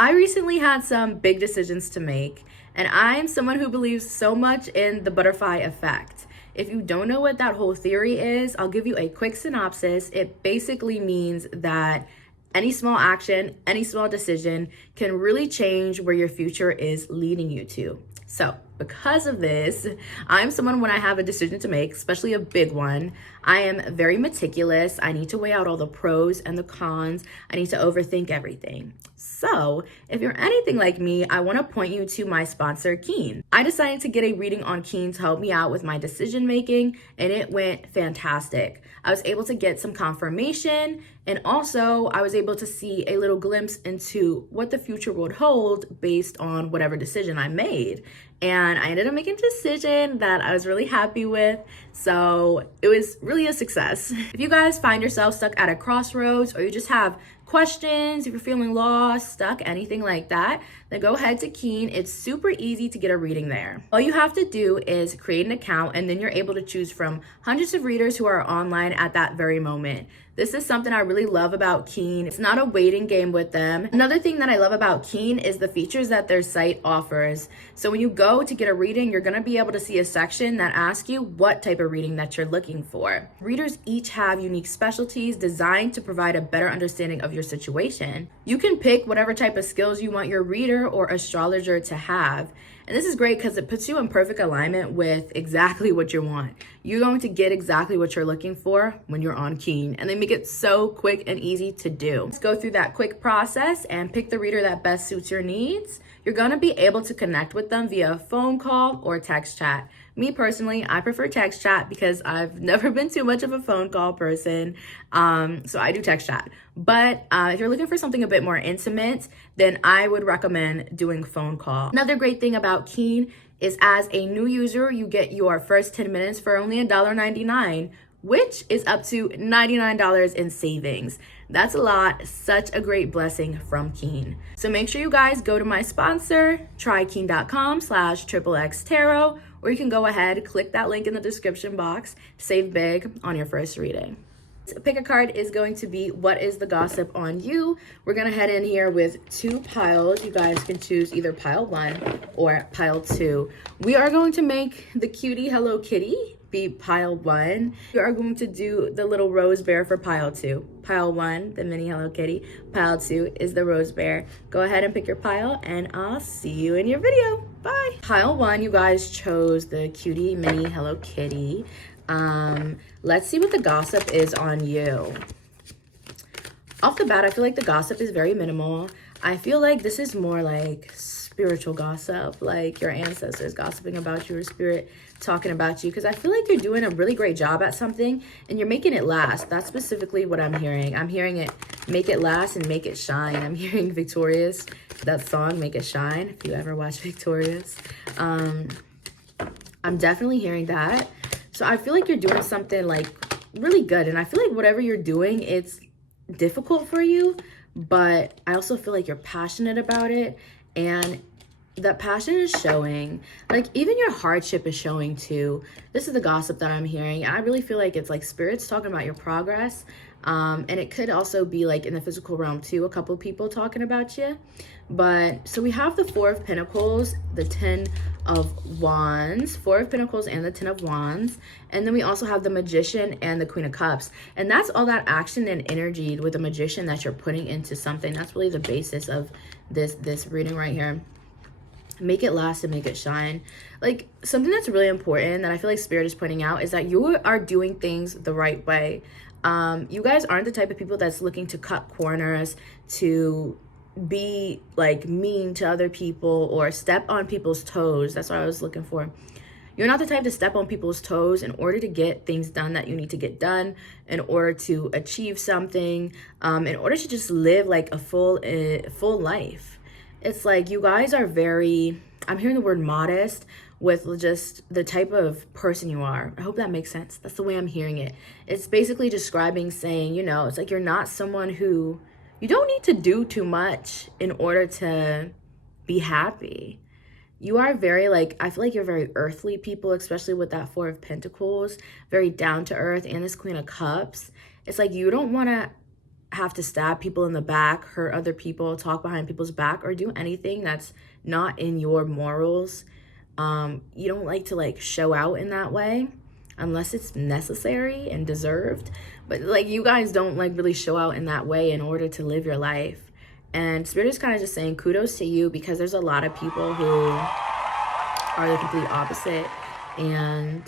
I recently had some big decisions to make, and I'm someone who believes so much in the butterfly effect. If you don't know what that whole theory is, I'll give you a quick synopsis. It basically means that any small action, any small decision can really change where your future is leading you to. So, because of this, I'm someone when I have a decision to make, especially a big one, I am very meticulous. I need to weigh out all the pros and the cons. I need to overthink everything. So, if you're anything like me, I want to point you to my sponsor, Keen. I decided to get a reading on Keen to help me out with my decision making, and it went fantastic. I was able to get some confirmation, and also I was able to see a little glimpse into what the future would hold based on whatever decision I made. And I ended up making a decision that I was really happy with. So it was really a success. If you guys find yourself stuck at a crossroads, or you just have questions, if you're feeling lost, stuck, anything like that, then go ahead to Keen. It's super easy to get a reading there. All you have to do is create an account, and then you're able to choose from hundreds of readers who are online at that very moment. This is something I really love about Keen. It's not a waiting game with them. Another thing that I love about Keen is the features that their site offers. So when you go to get a reading, you're gonna be able to see a section that asks you what type of reading that you're looking for. Readers each have unique specialties designed to provide a better understanding of your situation. You can pick whatever type of skills you want your reader or astrologer to have. And this is great because it puts you in perfect alignment with exactly what you want. You're going to get exactly what you're looking for when you're on Keen, and they make it so quick and easy to do. Let's go through that quick process and pick the reader that best suits your needs. You're going to be able to connect with them via phone call or text chat. Me personally, I prefer text chat because I've never been too much of a phone call person. So I do text chat. But if you're looking for something a bit more intimate, then I would recommend doing phone call. Another great thing about Keen is as a new user, you get your first 10 minutes for only $1.99, which is up to $99 in savings. That's a lot, such a great blessing from Keen. So make sure you guys go to my sponsor, trykeen.com/XXX or you can go ahead, click that link in the description box, save big on your first reading. Pick a card is going to be what is the gossip on you. We're gonna head in here with 2 piles. You guys can choose either pile 1 or pile 2. We are going to make the cutie Hello Kitty be pile 1. We are going to do the little rose bear for pile 2. Pile 1, the mini Hello Kitty. Pile 2 is the rose bear. Go ahead and pick your pile, and I'll see you in your video. Bye. Pile 1, you guys chose the cutie mini Hello Kitty. Let's see what the gossip is on you. Off the bat, I feel like the gossip is very minimal. I feel like this is more like spiritual gossip, like your ancestors gossiping about you or spirit talking about you, because I feel like you're doing a really great job at something and you're making it last. That's specifically what I'm hearing. I'm hearing it make it last and make it shine. I'm hearing Victorious, that song, Make It Shine, if you ever watch Victorious. I'm definitely hearing that. So I feel like you're doing something like really good. And I feel like whatever you're doing, it's difficult for you, but I also feel like you're passionate about it. And that passion is showing. Like even your hardship is showing too. This is the gossip that I'm hearing. I really feel like it's like spirits talking about your progress. And it could also be like in the physical realm too, a couple of people talking about you. But so we have the 4 of Pentacles, the 10 of Wands, 4 of Pentacles and the 10 of Wands. And then we also have the Magician and the Queen of Cups. And that's all that action and energy with the Magician that you're putting into something. That's really the basis of this reading right here. Make it last and make it shine. Like something that's really important that I feel like Spirit is pointing out is that you are doing things the right way. You guys aren't the type of people that's looking to cut corners, to be like mean to other people or step on people's toes. That's what I was looking for. You're not the type to step on people's toes in order to get things done that you need to get done, in order to achieve something, in order to just live like a full life. It's like you guys are very, I'm hearing the word modest with just the type of person you are. I hope that makes sense. That's the way I'm hearing it. It's basically describing, saying, you know, it's like you're not someone who, you don't need to do too much in order to be happy. You are very like, I feel like you're very earthly people, especially with that 4 of Pentacles, very down to earth, and this Queen of Cups. It's like you don't want to have to stab people in the back, hurt other people, talk behind people's back, or do anything that's not in your morals. You don't like to like show out in that way unless it's necessary and deserved. But like you guys don't like really show out in that way in order to live your life. And Spirit is kind of just saying kudos to you, because there's a lot of people who are the complete opposite and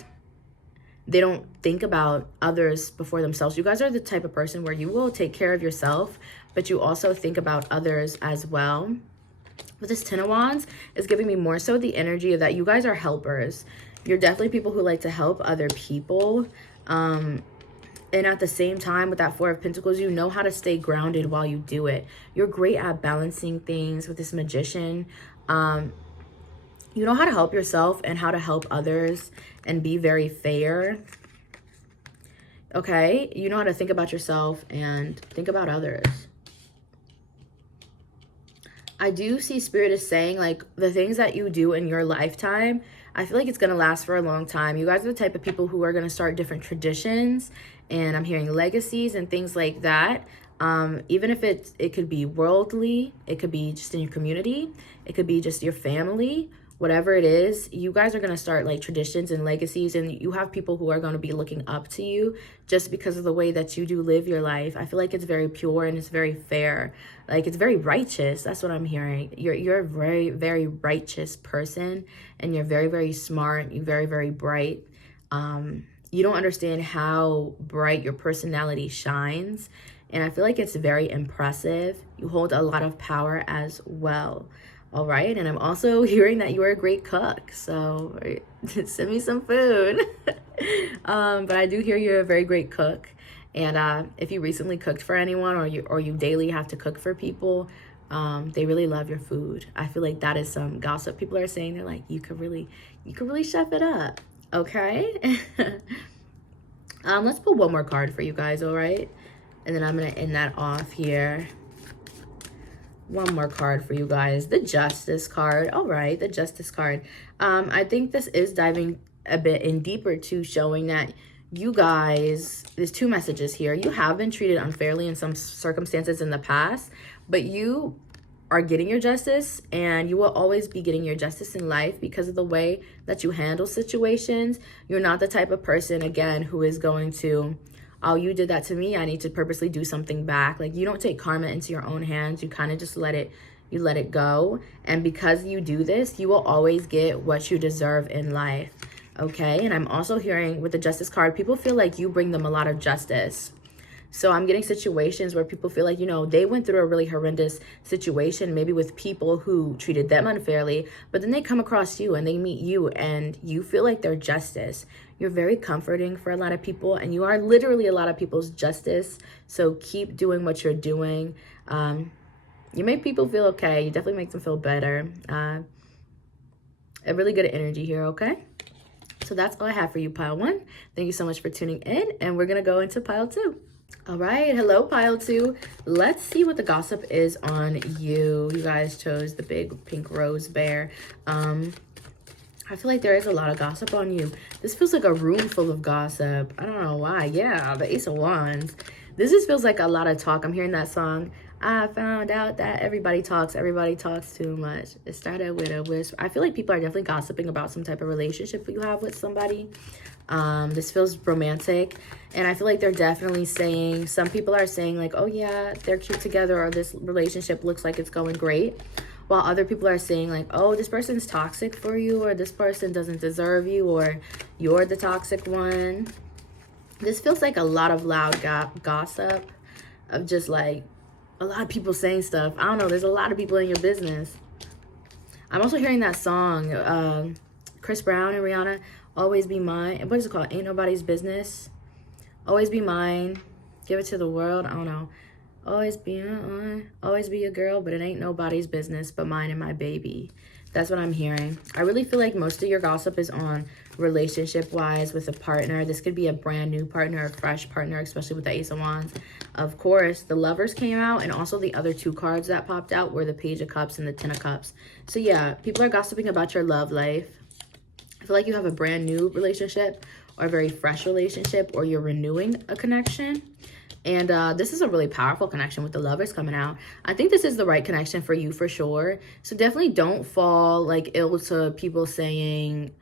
they don't think about others before themselves. You guys are the type of person where you will take care of yourself, but you also think about others as well. But this Ten of Wands is giving me more so the energy of that you guys are helpers. You're definitely people who like to help other people. And at the same time, with that Four of Pentacles, you know how to stay grounded while you do it. You're great at balancing things with this Magician. You know how to help yourself and how to help others and be very fair. Okay? You know how to think about yourself and think about others. I do see Spirit is saying, like, the things that you do in your lifetime, I feel like it's going to last for a long time. You guys are the type of people who are going to start different traditions, and I'm hearing legacies and things like that. Even if it could be worldly, it could be just in your community, it could be just your family, whatever it is, you guys are going to start like traditions and legacies, and you have people who are going to be looking up to you just because of the way that you do live your life. I feel like it's very pure and it's very fair. Like, it's very righteous. That's what I'm hearing. You're a very, very righteous person, and you're very, very smart. You're very, very bright. You don't understand how bright your personality shines, and I feel like it's very impressive. You hold a lot of power as well. All right, and I'm also hearing that you are a great cook, so send me some food. But I do hear you're a very great cook, and if you recently cooked for anyone, or you daily have to cook for people, they really love your food. I feel like that is some gossip. People are saying, they're like, you could really chef it up. Okay. Let's pull one more card for you guys. All right, and then I'm gonna end that off here. One more card for you guys, the Justice card. All right, the Justice card. I think this is diving a bit in deeper to showing that you guys, there's two messages here. You have been treated unfairly in some circumstances in the past, but you are getting your justice, and you will always be getting your justice in life because of the way that you handle situations. You're not the type of person, again, who is going to, oh, you did that to me, I need to purposely do something back. Like, you don't take karma into your own hands. You kind of just let it go. And because you do this, you will always get what you deserve in life. Okay? And I'm also hearing with the Justice card, people feel like you bring them a lot of justice. So I'm getting situations where people feel like, you know, they went through a really horrendous situation, maybe with people who treated them unfairly, but then they come across you and they meet you and you feel like they're justice. You're very comforting for a lot of people, and you are literally a lot of people's justice. So keep doing what you're doing. You make people feel okay. You definitely make them feel better. A really good energy here, okay? So that's all I have for you, pile one. Thank you so much for tuning in, and we're going to go into pile two. All right, hello, pile two. Let's see what the gossip is on you. You guys chose the big pink rose bear. I feel like there is a lot of gossip on you. This feels like a room full of gossip. I don't know why. Yeah, the Ace of Wands. This just feels like a lot of talk. I'm hearing that song. I found out that everybody talks too much. It started with a whisper. I feel like people are definitely gossiping about some type of relationship you have with somebody. This feels romantic, and I feel like they're definitely saying, some people are saying like, oh yeah, they're cute together, or this relationship looks like it's going great, while other people are saying like, oh, this person's toxic for you, or this person doesn't deserve you, or you're the toxic one. This feels like a lot of loud gossip of just like a lot of people saying stuff. I don't know, there's a lot of people in your business. I'm also hearing that song, Chris Brown and Rihanna, Always Be Mine. What is it called? Ain't Nobody's Business. Always be mine. Give it to the world. I don't know. Always be a girl, but it ain't nobody's business but mine and my baby. That's what I'm hearing. I really feel like most of your gossip is on relationship-wise with a partner. This could be a brand new partner, a fresh partner, especially with the Ace of Wands. Of course, the Lovers came out, and also the other two cards that popped out were the Page of Cups and the Ten of Cups. So yeah, people are gossiping about your love life. I feel like you have a brand new relationship, or a very fresh relationship, or you're renewing a connection. And this is a really powerful connection with the Lovers coming out. I think this is the right connection for you for sure. So definitely don't fall like ill to people saying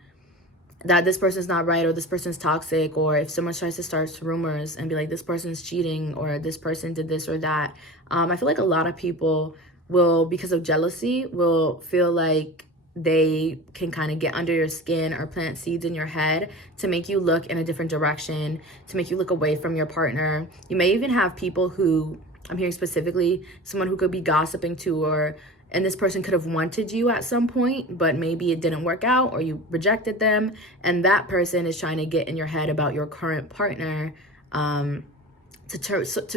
that this person's not right, or this person's toxic, or if someone tries to start rumors and be like, this person's cheating, or this person did this or that. I feel like a lot of people will, because of jealousy, will feel like they can kind of get under your skin or plant seeds in your head to make you look in a different direction, to make you look away from your partner. You may even have people who, I'm hearing specifically, someone who could be gossiping to, and this person could have wanted you at some point, but maybe it didn't work out, or you rejected them, and that person is trying to get in your head about your current partner, to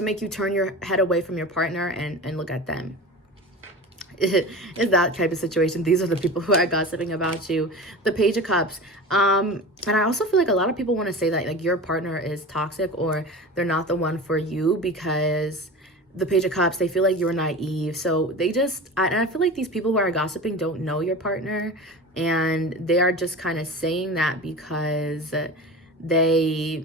make you turn your head away from your partner and look at them. Is that type of situation. These are the people who are gossiping about you. The Page of Cups. And I also feel like a lot of people want to say that like your partner is toxic, or they're not the one for you, because the Page of Cups, they feel like you're naive. So they just, and I feel like these people who are gossiping don't know your partner, and they are just kind of saying that because they're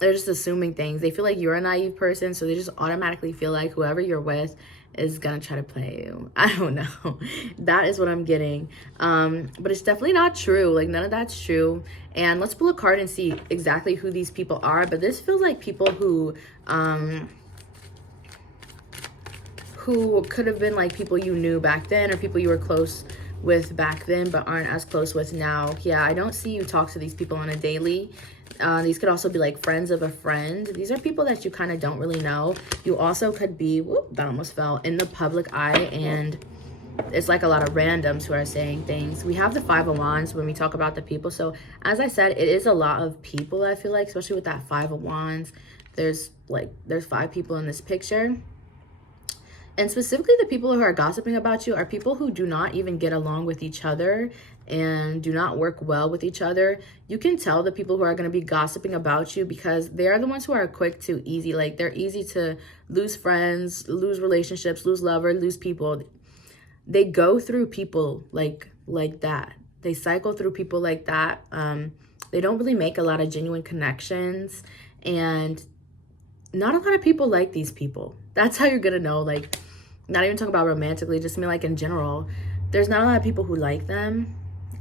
just assuming things. They feel like you're a naive person, so they just automatically feel like whoever you're with is gonna try to play you. I don't know. That is what I'm getting. But it's definitely not true. Like, none of that's true. And let's pull a card and see exactly who these people are. But this feels like people who could have been like people you knew back then, or people you were close with back then but aren't as close with now. Yeah, I don't see you talk to these people on a daily. These could also be like friends of a friend. These are people that you kind of don't really know. You also could be, whoop, that almost fell, in the public eye, and it's like a lot of randoms who are saying things. We have the Five of Wands when we talk about the people. So as I said, it is a lot of people, I feel like, especially with that Five of Wands. There's 5 people in this picture. And specifically, the people who are gossiping about you are people who do not even get along with each other and do not work well with each other. You can tell the people who are going to be gossiping about you because they are the ones who are quick to easy. Like, they're easy to lose friends, lose relationships, lose lovers, lose people. They go through people like that. They cycle through people like that. They don't really make a lot of genuine connections, and not a lot of people like these people. That's how you're gonna know. Like, not even talking about romantically, just mean like in general, there's not a lot of people who like them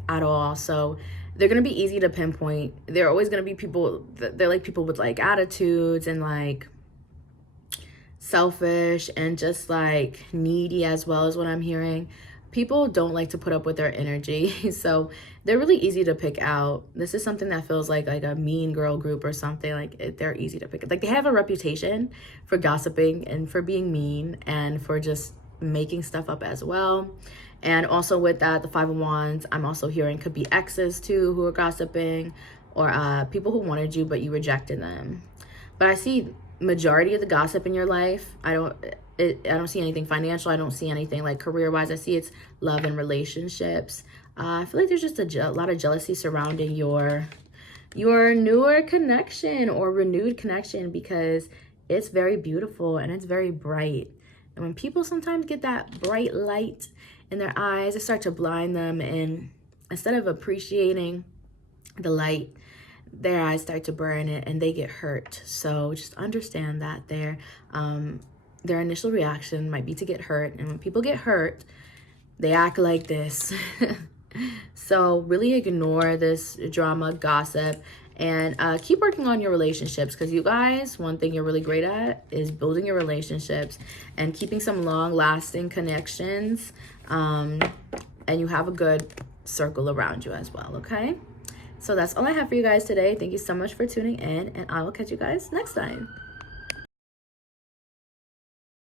at all. So they're gonna be easy to pinpoint. They're always gonna be people, they're like people with like attitudes and like selfish and just like needy as well, as what I'm hearing. People don't like to put up with their energy, so they're really easy to pick out. This is something that feels like a mean girl group or something. Like, they're easy to pick. Like, they have a reputation for gossiping and for being mean and for just making stuff up as well. And also with that, the Five of Wands, I'm also hearing could be exes too who are gossiping, or people who wanted you but you rejected them. But I see majority of the gossip in your life, I don't see anything financial. I don't see anything like career-wise. I see it's love and relationships. I feel like there's just a lot of jealousy surrounding your newer connection or renewed connection, because it's very beautiful and it's very bright. And when people sometimes get that bright light in their eyes, it starts to blind them, and instead of appreciating the light, their eyes start to burn and they get hurt. So just understand that their initial reaction might be to get hurt, and when people get hurt, they act like this. So really ignore this drama, gossip, and keep working on your relationships, because you guys, one thing you're really great at is building your relationships and keeping some long-lasting connections, and you have a good circle around you as well. Okay, so that's all I have for you guys today. Thank you so much for tuning in, and I will catch you guys next time.